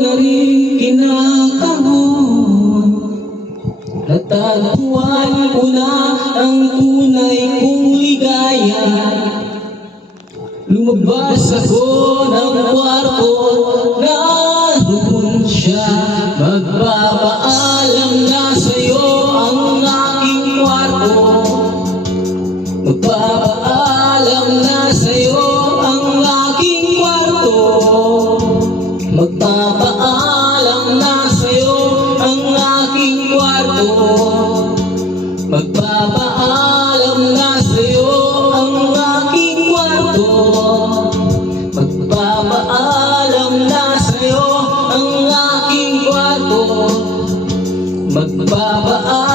na rin kinakahon. Natagpuan ko na ang tunay kong ligaya. Lumabas ako ng kwarto, naroon siya. Magpapaalam na sa'yo ang aking kwarto. Magpapaalam na sa'yo ang aking kwarto. Magpapaalam na sa'yo ang aking kwarto. Magpapaalam na sa'yo ang aking kwarto. Magpapaalam na sa'yo ang aking kwarto. Magpapaalam